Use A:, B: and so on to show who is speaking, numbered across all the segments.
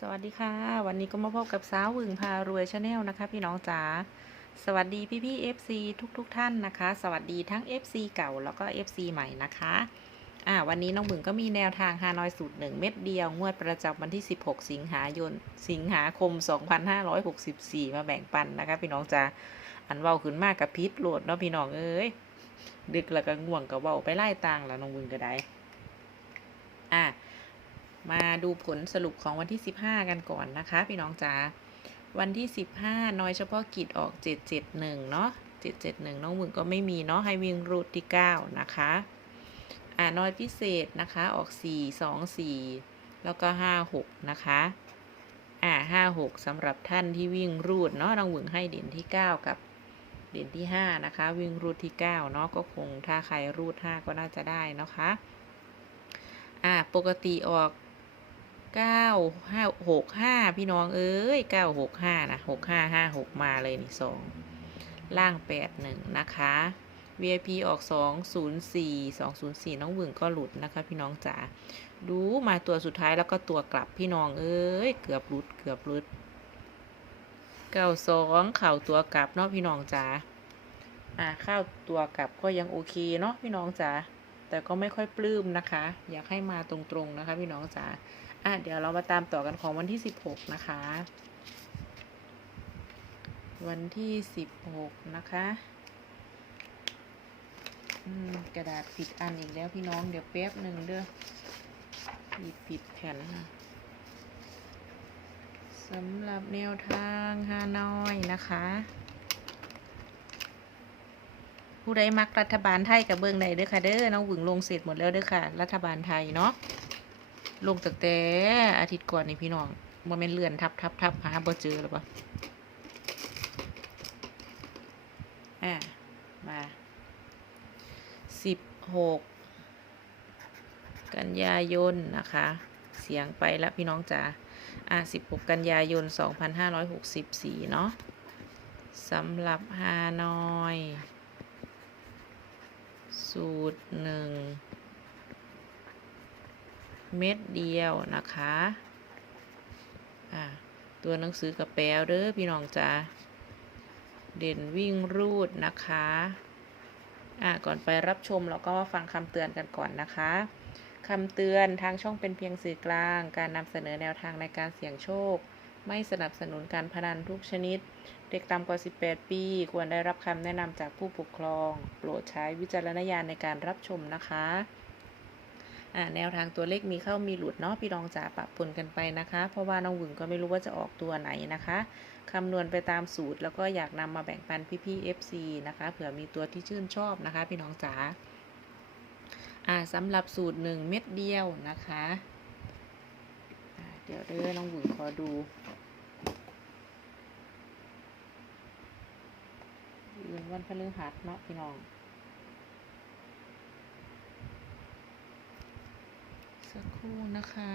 A: สวัสดีค่ะ วันนี้ก็มาพบกับสาววึงพารวยชาแนลนะคะ พี่น้องจ๋าสวัสดีพี่พี่ๆ FC ทุกๆทท่านนะคะ สวัสดีทั้ง FC เก่าแล้วก็ FC ใหม่นะคะอ่าวันนี้น้องหมึงก็มีแนวทางฮานอยสูตร1เม็ดเดียว งวดประจำวันที่ 16 สิงหายนสิงหาคม 2564 มาแบ่งปันนะคะ พี่น้องจ๋าอันเว้าขึ้นมากกับพิษโหลดเนาะพี่น้องเอ้ยดึกแล้วก็ง่วงก็เว้าไปไล่ตางแล้วน้องหมึงก็ได้อ่า มาดูผลสรุปของวันที่ 15 กันก่อนนะคะ พี่น้องจ๋าวันที่ 15 น้อยเฉพาะกิจออก 771 เนาะ771 น้องหมึงก็ไม่มีเนาะให้วิ่งรูดที่ 9 นะคะ อ่าน้อยพิเศษนะคะ ออก 4 2 4 แล้วก็ 5 6 นะคะ อ่า5 6สำหรับท่านที่วิ่งรูดเนาะน้องหมึงให้เด่นที่ 9 กับเด่นที่ 5 นะคะ วิ่งรูดที่ 9 เนาะก็คงถ้าใครรูด5ก็น่าจะได้นะคะ อ่าปกติออก เก้าห้าหกห้าพี่น้องเอ้ยเก้าหกห้านะหกห้าห้าหกมาเลยนี่สองล่างแปดหนึ่งนะคะ VIP ออกสองศูนย์สี่สองศูนย์สี่น้องหวึงก็หลุดนะคะ พี่น้องจ๋า ดูมาตัวสุดท้ายแล้วก็ตัวกลับพี่น้องเอ้ย เกือบหลุด เกือบหลุด เก้าสองเข่าตัวกลับเนาะพี่น้องจ๋า อ่าเข้าตัวกลับก็ยังโอเคเนาะพี่น้องจ๋า แต่ก็ไม่ค่อยปลื้มนะคะ อยากให้มาตรงๆนะคะ พี่น้องจ๋า อะเดี๋ยวเรามาตามต่อกันของวันที่16นะคะ วันที่16นะคะกระดาษผิดอันอีกแล้วพี่น้องเดี๋ยวแป๊บหนึ่งเด้อผิดผิดแผ่นสำหรับแนวทางฮานอยนะคะ ผู้ใดมักรัฐบาลไทยกับเบิงใดเด้อค่ะเด้อน้องหวึงลงเสร็จหมดแล้วเด้อค่ะ รัฐบาลไทยเนาะ ลงตั้งแต่อาทิตย์ก่อนนี่พี่น้องโมเมนเลื่อนทับทับทับหาบ่เจอหรอปะอ่ามาสิบหกกันยายนนะคะ เสียงไปแล้วพี่น้องจ๋าอ่าสิบหกกันยายนสองพันห้าร้อยหกสิบสี่เนาะสำหรับฮานอย สูตรหนึ่ง เม็ดเดียวนะคะอ่าตัวหนังสือกับแปลเด้อพี่น้องจ๋าเด่นวิ่งรูดนะคะอ่าก่อนไปรับชมเราก็ฟังคำเตือนกันก่อนนะคะคำเตือนทางช่องเป็นเพียงสื่อกลาง การนำเสนอแนวทางในการเสี่ยงโชค ไม่สนับสนุนการพนันทุกชนิด เด็กต่ำกว่า 18 ปี ควรได้รับคำแนะนำจากผู้ปกครอง โปรดใช้วิจารณญาณในการรับชมนะคะ แนวทางตัวเลขมีเข้ามีหลุดเนาะพี่น้องจ๋าปรับปนกันไปนะคะ เพราะว่าน้องหวึงก็ไม่รู้ว่าจะออกตัวไหนนะคะคำนวณไปตามสูตรแล้วก็อยากนำมาแบ่งปันพี่ๆ FC นะคะเผื่อมีตัวที่ชื่นชอบนะคะ พี่น้องจ๋าอ่าสำหรับสูตรหนึ่งเม็ดเดียวนะคะเดี๋ยวเด้อน้องหวึงขอดูอื่นวันพฤหัสเนาะพี่น้อง สักครู่นะคะ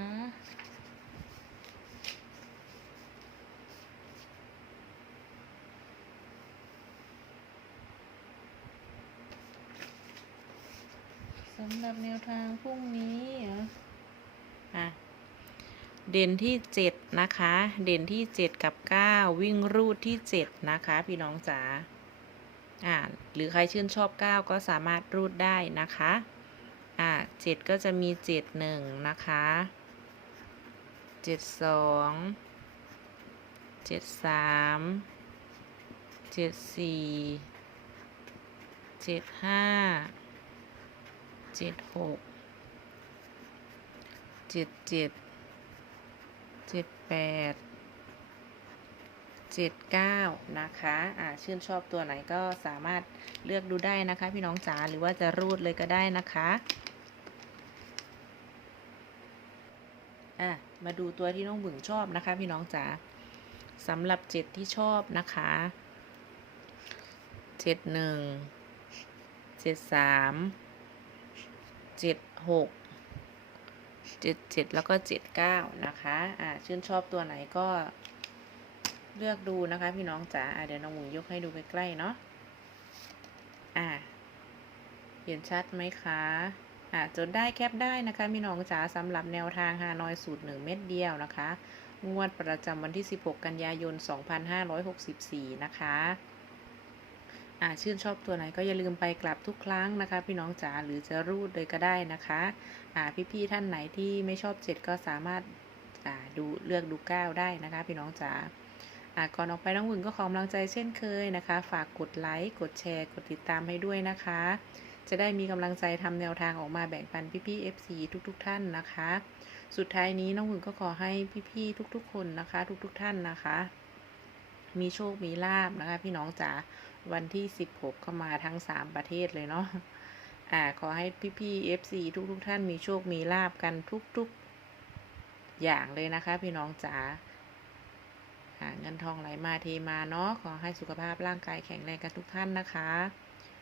A: สำหรับแนวทางพรุ่งนี้เหรออะเด่นที่เจ็ดนะคะ เด่นที่เจ็ดกับเก้าวิ่งรูดที่เจ็ดนะคะ พี่น้องจ๋าอ่าหรือใครชื่นชอบเก้าก็สามารถรูดได้นะคะ อ่าเจ็ดก็จะมีเจ็ดหนึ่งนะคะเจ็ดสองเจ็ดสามเจ็ดสี่เจ็ดห้าเจ็ดหกเจ็ดเจ็ดเจ็ดแปดเจ็ดเก้านะคะอ่าชื่นชอบตัวไหนก็สามารถเลือกดูได้นะคะ พี่น้องจ๋าหรือว่าจะรูดเลยก็ได้นะคะ อะมาดูตัวที่น้องบึงชอบนะคะ พี่น้องจ๋าสำหรับเจ็ดที่ชอบนะคะเจ็ดหนึ่งเจ็ดสามเจ็ดหกเจ็ดเจ็ดแล้วก็เจ็ดเก้านะคะอ่าชื่นชอบตัวไหนก็เลือกดูนะคะ พี่น้องจ๋าเดี๋ยวน้องหมุงยกให้ดูใกล้ๆเนาะอ่าเห็นชัดไหมคะ อ่าจดได้แคปได้นะคะพี่น้องจ๋าสำหรับแนวทางฮานอยสูตรหนึ่งเม็ดเดียวนะคะ งวดประจำวันที่ 16 กันยายน 2564 นะคะอ่าชื่นชอบตัวไหนก็อย่าลืมไปกลับทุกครั้งนะคะ พี่น้องจ๋าหรือจะรูดเลยก็ได้นะคะอ่าพี่ๆท่านไหนที่ไม่ชอบ 7 ก็สามารถอ่าดูเลือกดู 9 ได้นะคะ พี่น้องจ๋าอ่าก่อนออกไปน้องหวึงก็ขอกำลังใจเช่นเคยนะคะ ฝากกดไลค์กดแชร์ กดติดตามให้ด้วยนะคะ จะได้มีกำลังใจทำแนวทางออกมาแบ่งปันพี่ๆ FC ทุกๆ ท่านนะคะ สุดท้ายนี้น้องหวึงก็ขอให้พี่ๆทุก ๆ คนนะคะ ทุกๆ ท่านนะคะ มีโชคมีลาบนะคะ พี่น้องจ๋าวันที่ 16 เข้ามาทั้ง 3 ประเทศเลยเนาะอ่าขอให้พี่ๆ FC ทุกๆ ท่านมีโชคมีลาบกันทุกๆ อย่างเลยนะคะ พี่น้องจ๋าอ่าเงินทองไหลมาเทมาเนาะขอให้สุขภาพร่างกายแข็งแรงกันทุกท่านนะคะ